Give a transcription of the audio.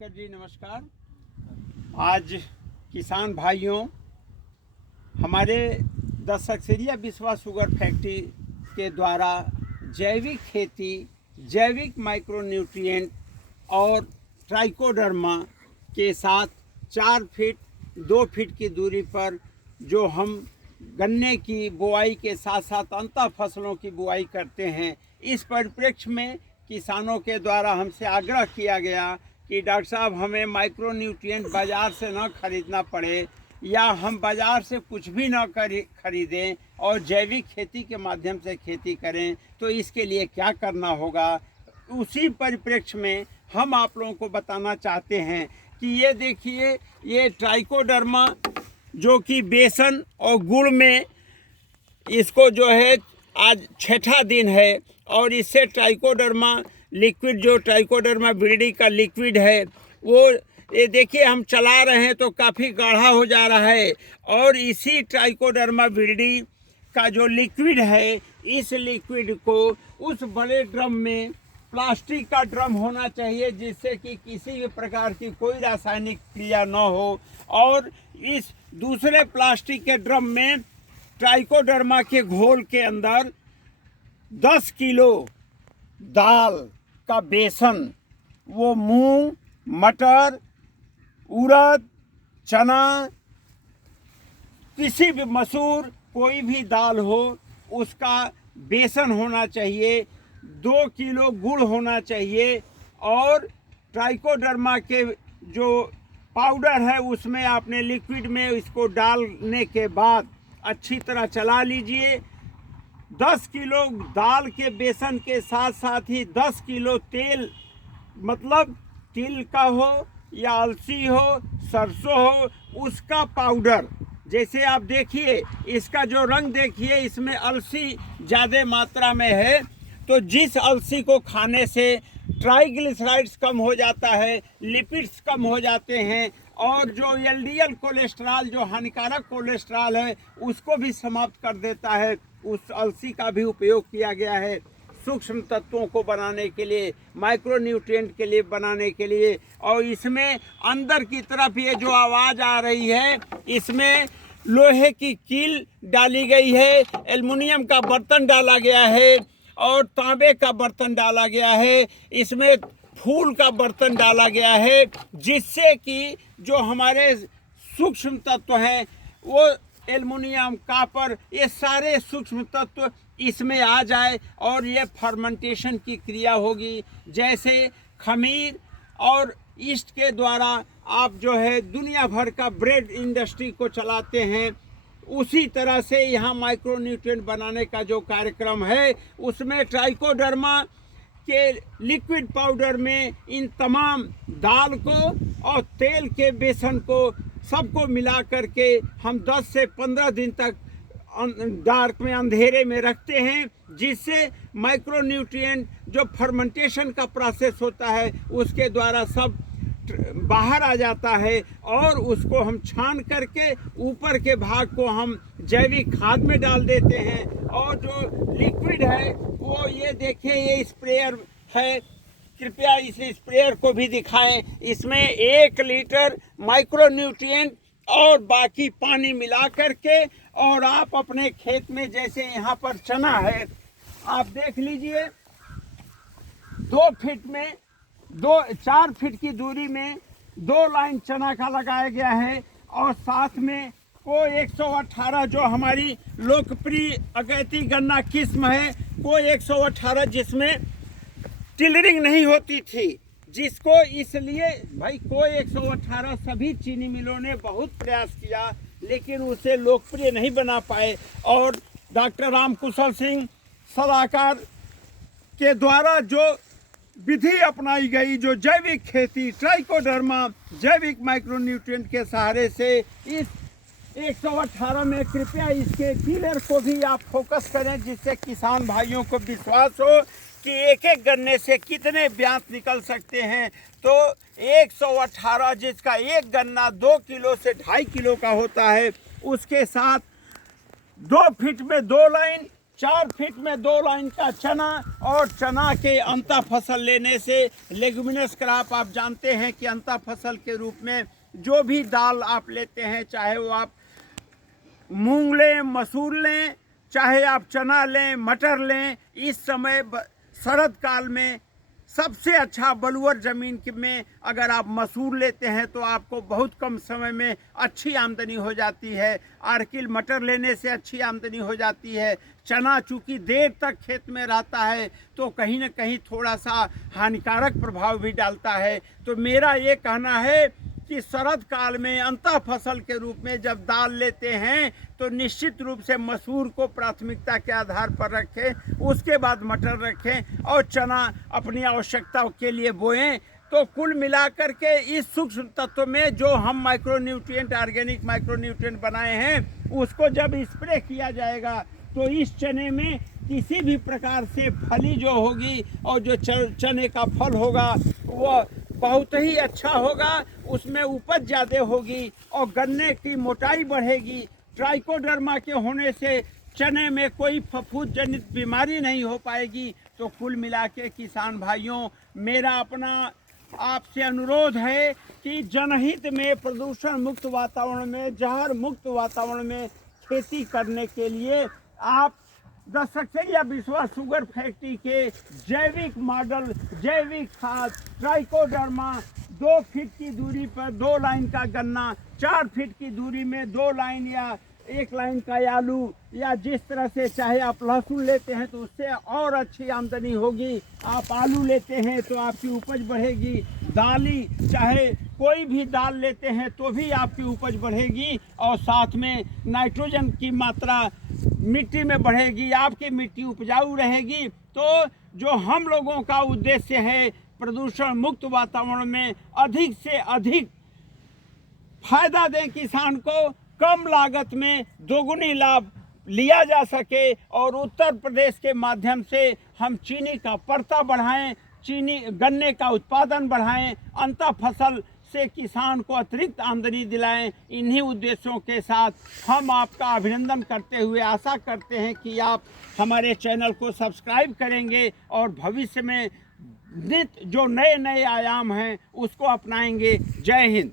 जी नमस्कार। आज किसान भाइयों, हमारे the Saksaria Biswa sugar factory के द्वारा जैविक खेती, जैविक माइक्रोन्यूट्रिएंट और ट्राइकोडर्मा के साथ 4 फीट 2 फीट की दूरी पर जो हम गन्ने की बुआई के साथ साथ अंतर फसलों की बुआई करते हैं, इस परिप्रेक्ष्य में किसानों के द्वारा हमसे आग्रह किया गया कि डॉक्टर साहब हमें माइक्रोन्यूट्रिएंट बाज़ार से न खरीदना पड़े या हम बाज़ार से कुछ भी न खरीदें और जैविक खेती के माध्यम से खेती करें, तो इसके लिए क्या करना होगा। उसी परिप्रेक्ष्य में हम आप लोगों को बताना चाहते हैं कि ये देखिए, ये ट्राइकोडर्मा जो कि बेसन और गुड़ में इसको जो है आज 6ठा दिन है और इससे ट्राइकोडर्मा लिक्विड, जो ट्राइकोडर्मा विरिडी का लिक्विड है, वो ये देखिए हम चला रहे हैं तो काफ़ी गाढ़ा हो जा रहा है। और इसी ट्राइकोडर्मा विरिडी का जो लिक्विड है, इस लिक्विड को उस बड़े ड्रम में, प्लास्टिक का ड्रम होना चाहिए जिससे कि किसी भी प्रकार की कोई रासायनिक क्रिया न हो, और इस दूसरे प्लास्टिक के ड्रम में ट्राइकोडर्मा के घोल के अंदर 10 किलो दाल का बेसन, वो मूंग, मटर, उड़द, चना, किसी भी मसूर, कोई भी दाल हो उसका बेसन होना चाहिए, 2 किलो गुड़ होना चाहिए, और ट्राइकोडर्मा के जो पाउडर है उसमें आपने लिक्विड में इसको डालने के बाद अच्छी तरह चला लीजिए। 10 किलो दाल के बेसन के साथ साथ ही 10 किलो तेल, मतलब तिल का हो या अलसी हो, सरसों हो, उसका पाउडर। जैसे आप देखिए, इसका जो रंग देखिए, इसमें अलसी ज़्यादा मात्रा में है, तो जिस अलसी को खाने से ट्राइग्लिसराइड्स कम हो जाता है, लिपिड्स कम हो जाते हैं, और जो एलडीएल कोलेस्ट्रॉल, जो हानिकारक कोलेस्ट्रॉल है, उसको भी समाप्त कर देता है। उस अलसी का भी उपयोग किया गया है सूक्ष्म तत्वों को बनाने के लिए, माइक्रोन्यूट्रिएंट के लिए बनाने के लिए। और इसमें अंदर की तरफ ये जो आवाज़ आ रही है, इसमें लोहे की कील डाली गई है, एल्युमिनियम का बर्तन डाला गया है और तांबे का बर्तन डाला गया है, इसमें फूल का बर्तन डाला गया है, जिससे कि जो हमारे सूक्ष्म तत्व हैं, वो एल्युमिनियम, कापर, ये सारे सूक्ष्म तत्व इसमें आ जाए और ये फर्मेंटेशन की क्रिया होगी। जैसे खमीर और ईस्ट के द्वारा आप जो है दुनिया भर का ब्रेड इंडस्ट्री को चलाते हैं, उसी तरह से यहाँ माइक्रोन्यूट्रिएंट बनाने का जो कार्यक्रम है, उसमें ट्राइकोडर्मा के लिक्विड पाउडर में इन तमाम दाल को और तेल के बेसन को सबको मिला करके हम 10 से 15 दिन तक डार्क में, अंधेरे में रखते हैं, जिससे माइक्रोन्यूट्रिएंट जो फर्मेंटेशन का प्रोसेस होता है उसके द्वारा सब बाहर आ जाता है, और उसको हम छान करके ऊपर के भाग को हम जैविक खाद में डाल देते हैं। और जो लिक्विड है वो ये देखिए, ये स्प्रेयर है, कृपया इस स्प्रेयर को भी दिखाएं। इसमें 1 लीटर माइक्रोन्यूट्रिएंट और बाकी पानी मिला करके, और आप अपने खेत में, जैसे यहाँ पर चना है, आप देख लीजिए 2 फीट में 4 फीट की दूरी में 2 लाइन चना का लगाया गया है, और साथ में को 118 जो हमारी लोकप्रिय अगैती गन्ना किस्म है, को 118 जिसमें टिलरिंग नहीं होती थी, जिसको इसलिए भाई को 118 सभी चीनी मिलों ने बहुत प्रयास किया, लेकिन उसे लोकप्रिय नहीं बना पाए। और डॉक्टर रामकुशल सिंह सलाहकार के द्वारा जो विधि अपनाई गई, जो जैविक खेती, ट्राइकोडर्मा जैविक माइक्रोन्यूट्रिएंट के सहारे से, इस 118 में कृपया इसके डीलर को भी आप फोकस करें, जिससे किसान भाइयों को विश्वास हो कि एक एक गन्ने से कितने ब्यात निकल सकते हैं। तो 118 जिसका एक गन्ना 2 किलो से 2.5 किलो का होता है, उसके साथ 2 फीट में 2 लाइन 4 फीट में 2 लाइन का चना, और चना के अंता फसल लेने से लेगुमिनस क्रॉप आप जानते हैं कि अंता फसल के रूप में जो भी दाल आप लेते हैं, चाहे वो आप मूंग लें, मसूर लें, चाहे आप चना लें, मटर लें, इस समय शरद काल में सबसे अच्छा बलुअर ज़मीन में अगर आप मसूर लेते हैं तो आपको बहुत कम समय में अच्छी आमदनी हो जाती है। आर्किल मटर लेने से अच्छी आमदनी हो जाती है। चना चूँकि देर तक खेत में रहता है तो कहीं ना कहीं थोड़ा सा हानिकारक प्रभाव भी डालता है। तो मेरा ये कहना है कि शरद काल में अंतः फसल के रूप में जब दाल लेते हैं तो निश्चित रूप से मसूर को प्राथमिकता के आधार पर रखें, उसके बाद मटर रखें और चना अपनी आवश्यकताओं के लिए बोएं। तो कुल मिलाकर के इस सूक्ष्म तत्व में जो हम माइक्रोन्यूट्रिएंट, ऑर्गेनिक माइक्रोन्यूट्रिएंट बनाए हैं, उसको जब स्प्रे किया जाएगा तो इस चने में किसी भी प्रकार से फली जो होगी और जो चने का फल होगा वो बहुत ही अच्छा होगा, उसमें उपज ज़्यादा होगी और गन्ने की मोटाई बढ़ेगी। ट्राइकोडर्मा के होने से चने में कोई फफूंद जनित बीमारी नहीं हो पाएगी। तो कुल मिला के किसान भाइयों, मेरा अपना आपसे अनुरोध है कि जनहित में, प्रदूषण मुक्त वातावरण में, जहर मुक्त वातावरण में खेती करने के लिए आप द सक्सेना विश्वास शुगर फैक्ट्री के जैविक मॉडल, जैविक खाद, ट्राइकोडर्मा, 2 फीट की दूरी पर 2 लाइन का गन्ना, 4 फीट की दूरी में 2 लाइन या 1 लाइन का आलू, या जिस तरह से चाहे आप लहसुन लेते हैं तो उससे और अच्छी आमदनी होगी। आप आलू लेते हैं तो आपकी उपज बढ़ेगी। दाली, चाहे कोई भी दाल लेते हैं तो भी आपकी उपज बढ़ेगी और साथ में नाइट्रोजन की मात्रा मिट्टी में बढ़ेगी, आपकी मिट्टी उपजाऊ रहेगी। तो जो हम लोगों का उद्देश्य है, प्रदूषण मुक्त वातावरण में अधिक से अधिक फायदा दें किसान को, कम लागत में दोगुनी लाभ लिया जा सके और उत्तर प्रदेश के माध्यम से हम चीनी का परता बढ़ाएं, चीनी गन्ने का उत्पादन बढ़ाएं, अंतः फसल से किसान को अतिरिक्त आमदनी दिलाएं। इन्हीं उद्देश्यों के साथ हम आपका अभिनंदन करते हुए आशा करते हैं कि आप हमारे चैनल को सब्सक्राइब करेंगे और भविष्य में नित्य जो नए नए आयाम हैं उसको अपनाएंगे। जय हिंद।